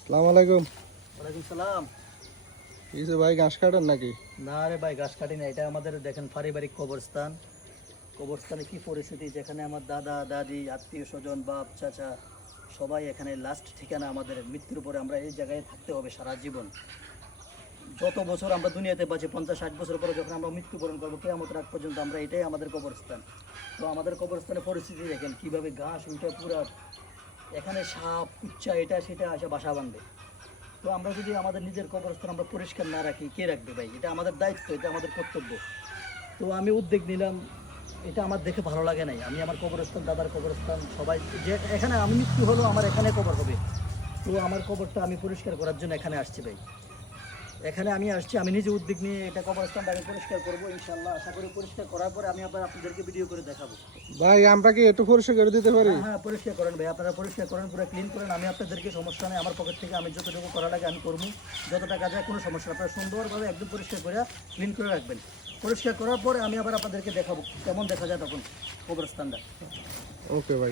আসসালামু আলাইকুম। ওয়ালাইকুম সালাম। কিছু ভাই ঘাস কাটেন নাকি? না রে ভাই, ঘাস কাটি না। এটা আমাদের দেখেন পারিবারিক কবরস্থান। কবরস্থানে কি পরিস্থিতি, যেখানে আমার দাদা দাদি আত্মীয় স্বজন বাপ চাচা সবাই এখানে লাস্ট ঠিকানা। আমাদের মৃত্যুর পরে আমরা এই জায়গায় থাকতে হবে সারা জীবন। যত বছর আমরা দুনিয়াতে বাঁচি, 50-60 বছর পরে যখন আমরা মৃত্যুবরণ করবো, কিয়ামতের আগ পর্যন্ত আমরা এটাই আমাদের কবরস্থান। তো আমাদের কবরস্থানের পরিস্থিতি দেখেন কীভাবে ঘাস উঠে পুরা, এখানে সাপ উচ্চা এটা সেটা আসে বাসা বাঁধবে। তো আমরা যদি আমাদের নিজের কবরস্থান আমরা পরিষ্কার না রাখি, কে রাখবে ভাই? এটা আমাদের দায়িত্ব, এটা আমাদের কর্তব্য। তো আমি উদ্যোগ নিলাম, এটা আমার দেখে ভালো লাগে নাই। আমি আমার কবরস্থান, দাদার কবরস্থান, সবাই যে এখানে আমি মৃত্যু হলো আমার এখানে কবর হবে, তো আমার কবরটা আমি পরিষ্কার করার জন্য এখানে আসছি ভাই। এখানে আমি আসছি, আমি নিজে উদ্যোগ নিয়ে এটা কবরস্থানটা আমি পরিষ্কার করবো ইনশাল্লাহ। আশা করি পরিষ্কার করার পরে আমি আবার আপনাদেরকে ভিডিও করে দেখাবো। ভাই আমরা কি একটু পরিষ্কার করে দিতে পারি? হ্যাঁ পরিষ্কার করেন ভাই, আপনারা পরিষ্কার করেন, পুরো ক্লিন করেন। আমি আপনাদেরকে সমস্যা নেই, আমার পকেট থেকে আমি যতটুকু করা লাগে আমি করবো, যত টাকা যায় কোনো সমস্যা নেই। আপনারা সুন্দরভাবে একদম পরিষ্কার করে ক্লিন করে রাখবেন। পরিষ্কার করার পরে আমি আবার আপনাদেরকে দেখাবো কেমন দেখা যায় তখন কবরস্থানটা। ওকে ভাই।